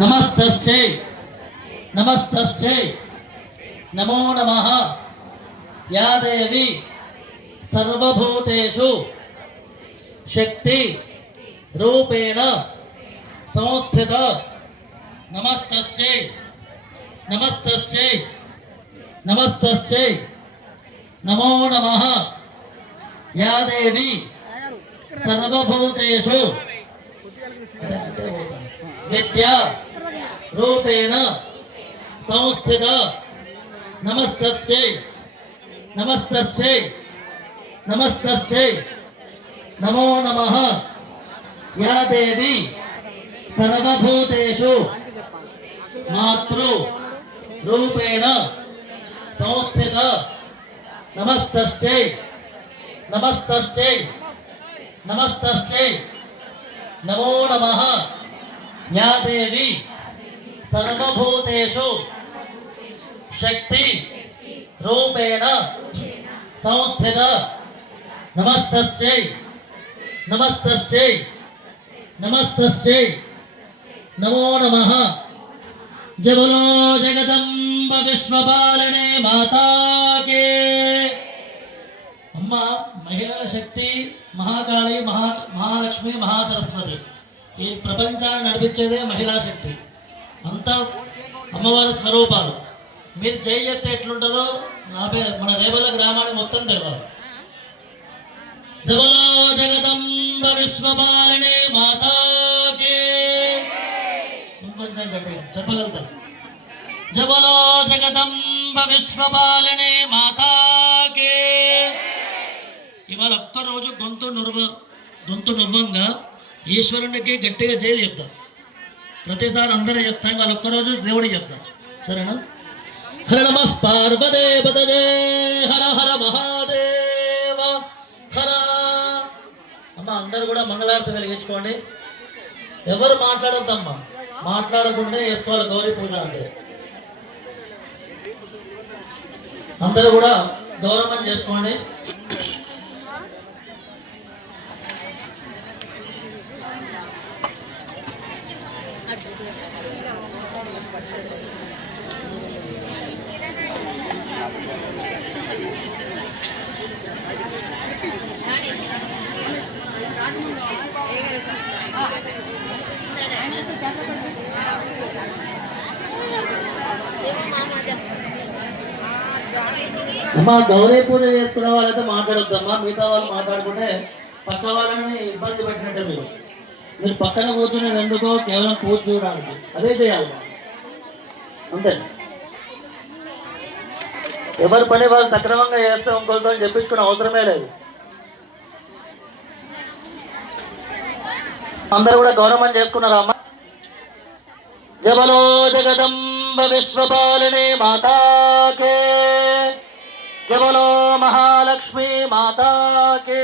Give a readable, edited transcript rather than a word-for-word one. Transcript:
नमस्तस्यै नमस्तस्यै नमो नमः। या देवी सर्वभूतेषु शक्ति रूपेण संस्थिता नमस्तस्यै नमस्तस्यै नमस्तस्यै नमो नमः। या देवी सर्वभूतेषु विद्या रूपेण संस्थिता नमस्तस्यै नमस्तस्यै नमस्तस्यै नमो नमः। या देवी सर्वभूतेषु मातृ रूपेण संस्थिता नमस्तस्यै नमस्तस्यै नमस्तस्यै नमो नमः। या देवी सर्वभूतेषु शक्ति रूपेण संस्थिता नमस्तस्यै नमस्तस्यै नमस्तस्यै नमो नमः। जय बोलो जगदम्ब विश्वपालिने माता के। अम्मा महिला शक्ति महाकाली महालक्ष्मी महासरस्वती ఈ ప్రపంచాన్ని నడిపించేదే మహిళా శక్తి. అంతా అమ్మవారి స్వరూపాలు. మీరు జై చెప్తే ఎట్లుంటుందో మన రేబల గ్రామానికి మొత్తం తెలవాలి. జబలో జగదంబ విశ్వపాలినే మాతాకే. ఇంకొంచెం గట్టిగా చెప్పగలుగుతారు. జబలో జగదంబ విశ్వపాలినే మాతాకే. ఇవాళ ఒక్కరోజు గొంతు నువ్వంగా ఈశ్వరునికి గట్టిగా జైలు చెప్తాం. ప్రతిసారి అందరూ చెప్తాం, వాళ్ళు ఒక్కరోజు దేవుడికి చెప్తాం. సరేనా? హర నమ పార్వదేవతజే హర హర మహాదేవ హర. అమ్మ అందరూ కూడా మంగళారతి వెలిగించుకోండి. ఎవరు మాట్లాడొద్దమ్మా, మాట్లాడకుండా వేసుకోవాలి గౌరీ పూజ అంటే. అందరూ కూడా గౌరవం చేసుకోండి. అమ్మా గౌరీ పూజ చేసుకునే వాళ్ళైతే మాట్లాడొద్దమ్మా. మిగతా వాళ్ళు మాట్లాడుకుంటే పక్క వాళ్ళని ఇబ్బంది పెట్టినట్టే. మీరు పక్కన కూర్చునేది ఎందుకో కేవలం పూజ చూడడానికి, అదే చేయాలి అంతే. ఎవరి పని వాళ్ళు సక్రమంగా చేస్తే ఇంకొకరితో చెప్పించుకునే అవసరమే లేదు. అందరూ కూడా గౌరవం చేసుకున్నారా అమ్మ? జబలో జగదంబ విశ్వపాలిని మాతాకే. జబలో మహాలక్ష్మి మాతాకే.